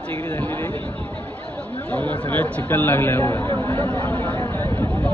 चेगरा चेगरी झालेली आहे. सगळ्यात चिकन लागलाय बघा.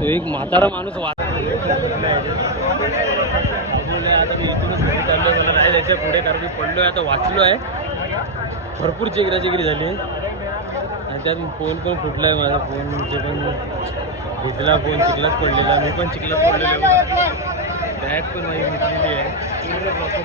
तो एक म्हातारा माणूस वाच आता मी इथूनच घरी चाललोय मला नाही जायचं पुढे कारण मी पडलोय आता वाचलो आहे भरपूर चेगरा चेगरी झाली आहे. आणि त्यात फोन पण फुटलाय माझा फोन म्हणजे पण भिजला फोन चिखलात पडलेला. मी पण चिखलात पडलेलो बॅग पण माझी घेतलेली आहे. पूर्ण प्रॉपर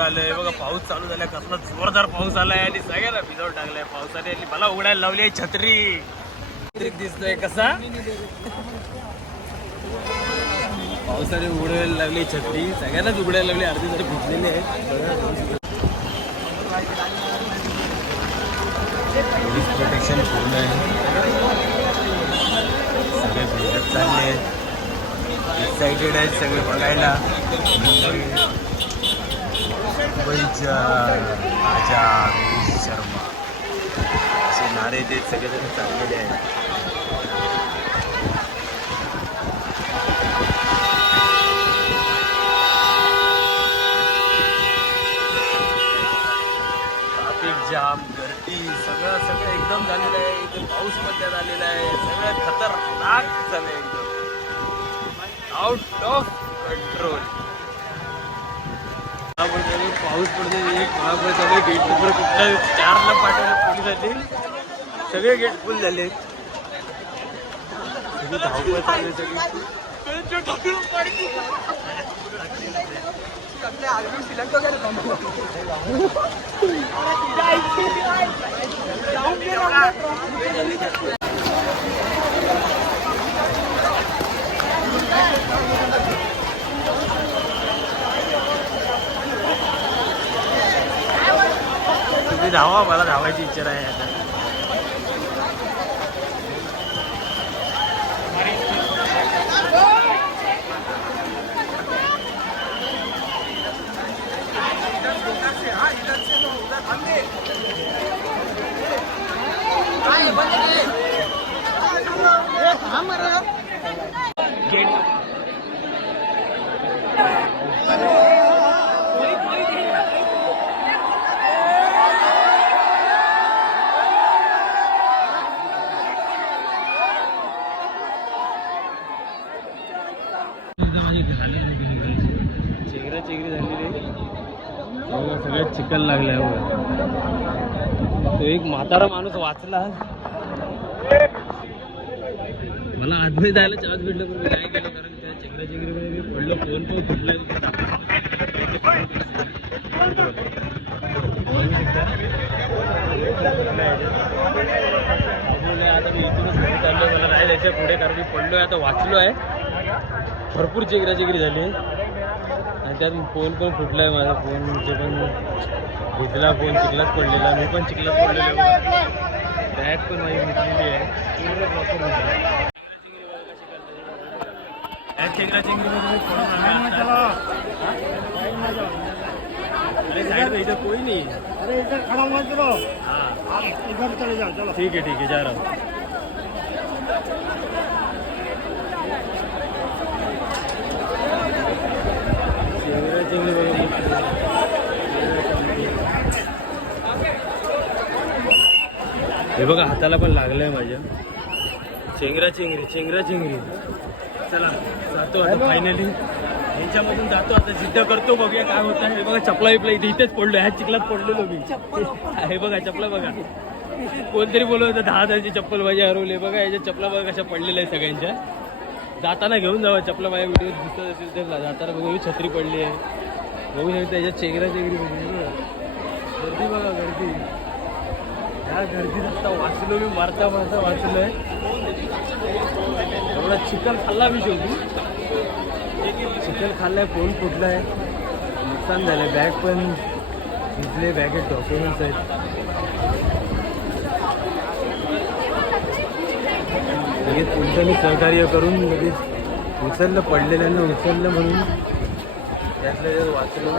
आलंय. बघा पाऊस चालू झालाय. कसला जोरदार पाऊस आलाय. आणि सगळ्यांना भिजवून टाकलाय पावसाने. आणि मला उघडायला लावली आहे छत्री. दिसतोय कसा? पावसाने उघडायला लागली छत्री. सगळ्यांनाच उघडायला लागली अर्धी तरी भिजलेली आहे पोलीस प्रोटेक्शन पूर्ण आहे. सगळे भेटत चालले आहेत. आहेत सगळे बघायला. मुंबईच्या राजा रोहित शर्मा. असे नारे ते सगळेजण चाललेले आहेत. ट्रॅफिक जाम गर्दी सगळं सगळं एकदम झालेलं आहे. एकदम पाऊस पण झालेला आहे. सगळं खतरनाक झालं एकदम. आउट ऑफ कंट्रोल पाऊस पडतो एक महाबळ सगळे गेट नंबर कुठला चारला पाठवलं पोलिसांनी सगळे गेट फुल झाले. सगळी धावपळ चालू आहे सगळी तुम्ही धावा मला धावायची इच्छा आहे आता. गेट चेहरा चेहरी झालेली आहे सगळ्यात चिकन लागलाय बघा. तो एक म्हातारा माणूस वाचला. मला आदमी जायला चान्स भेटलं पण मी नाही गेलो कारण त्या चेहरा चेहरीमध्ये मी पडलो फोन पण फुटले आता मी इथूनच घरी चाललोय मला नाही जायचं पुढे कारण मी आहे आता वाचलो आहे भरपूर चेगरा झाली. आहे त्यात फोन पण फुटला आहे माझा फोनचे पण फुटला फोन चिखलात पडलेला. मी पण चिखलात पडलेलो बॅग पण माझी घेतलेली आहे. चेंगरा इधर कोई नहीं. अरे इधर खड़ा मत करो हाँ इधर चले जाओ चलो. ठीक है ठीक है जा रहा हूँ चेंगरा चेंगरी बघा हे बघा हाताला पण लागलंय माझ्या. चेंगरा चेंगरी चेंगरा चेंगरी. चला जातो आता फायनली यांच्यामधून जातो आता सिद्ध करतो बघूया काय होतं हे बघा चपला बिपला इथे इथेच पडलो ह्या चिखलात पडलेलो मी. हे बघा चपला बघा. कोणतरी बोलत होतं दहा हजारची चप्पल माझी हरवली. बघा याच्या चपला बघा कशा पडलेल्या आहेत सगळ्यांच्या. जाताना घेऊन जावा चपला माझ्या व्हिडिओ दिसत असेल तर जाताना बघू छत्री पडली आहे. बघू शकता याच्यात चेंगरा चेगरी बघा. गर्दी बघा गर्दी. त्या गर्दीत आता वाचलो मी मारता मारता वाचलो आहे एवढा चिकन खाल्ला मी शेवटी. चिकन खाल्लाय फोन फुटलाय. नुकसान झालं बॅग पण. भिजले बॅगेत डॉक्युमेंट्स आहेत. लगेच पोलिसांनी सहकार्य करून लगेच उचललं पडलेल्यांना उचललं म्हणून. त्यातलं त्यात वाचलं.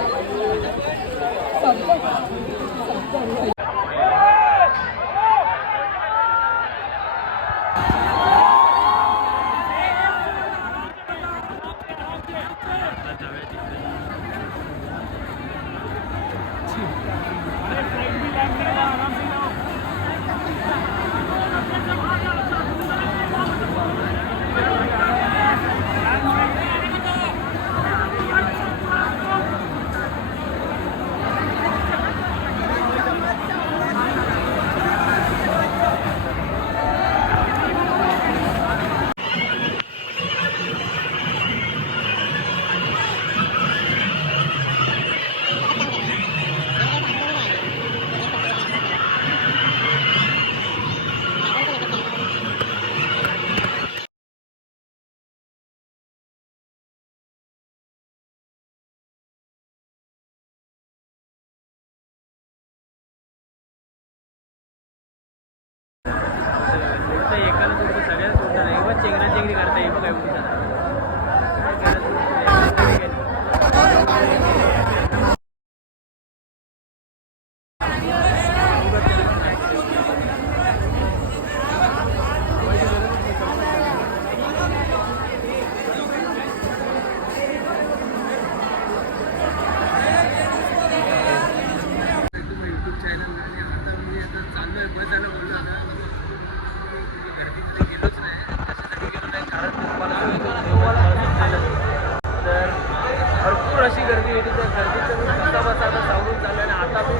त्या गर्दीचं मी बसा बसा आता सावरून चालू आणि आता मी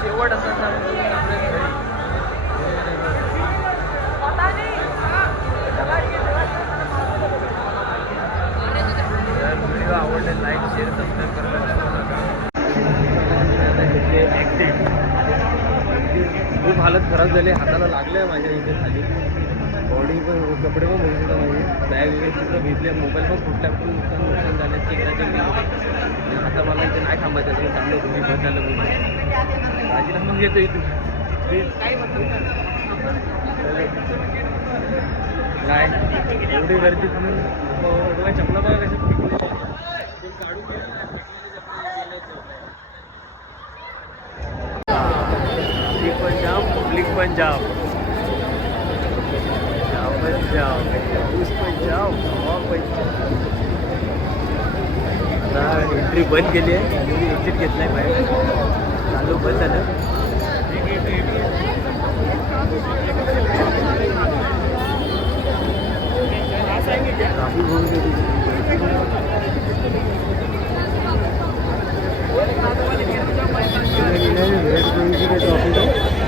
शेवट असा चालू आपल्या आवडले लाईक शेअर सबस्क्राईब करायला विसरू नका. ॲक्सिडेंट खूप हालत खराब झाली हाताला लागलं आहे माझ्या इथे खाली. बॉडी पण कपडे पण बघितलं माझे बॅग वगैरे सगळं भिजले मोबाईल पण फुटल्या पण नुकसान आता मला इथे नाही थांबायचं आहे, चांगलं तुम्ही घरी. बोलून मग येतो इथून. काय? एवढी गर्दी तुम्ही बघा चपला बघा कशा फेकलेल्या आहेत. पण पब्लिक पण जाम जाम पण जाम पाऊस पण जाम हवा पण जाम आता बंद केली आहे आणि एक्झिट घेतला आहे बाहेर चालू बंद झालं राहुल होऊन गेली रेड कलरची आहे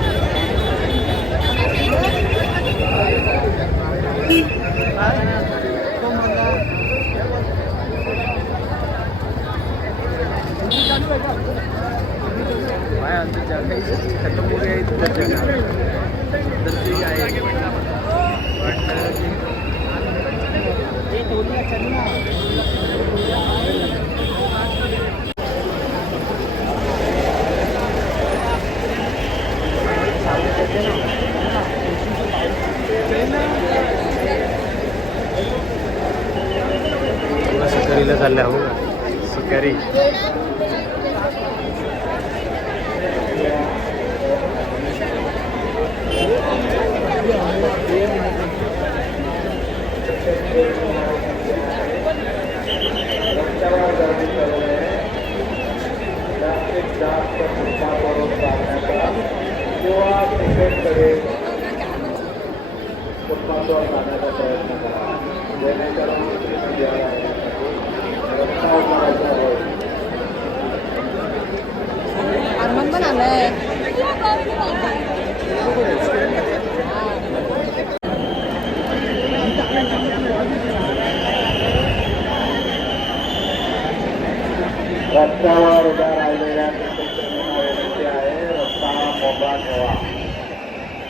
काय अंदर जगह ही खत्म हो गया है इधर जगह इधर से ही आए सुकारीला चालल्या हो सुकारी आरमान पण आलाय रस्त्यावर उभ्या राहिलेल्या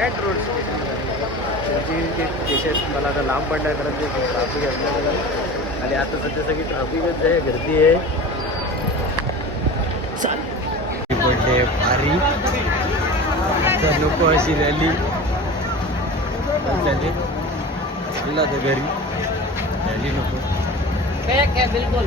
ग्रँड रोड स्टेशन ते देशात मला आता लांब पडणार कारण ते ट्राफिक असल्यामुळे. आणि आता सध्या सगळी ट्राफिकच आहे गर्दी आहे. चाल पडले भारी. आता नको अशी रॅली झाली चालला तर घरी. रॅली नको. बिलकुल.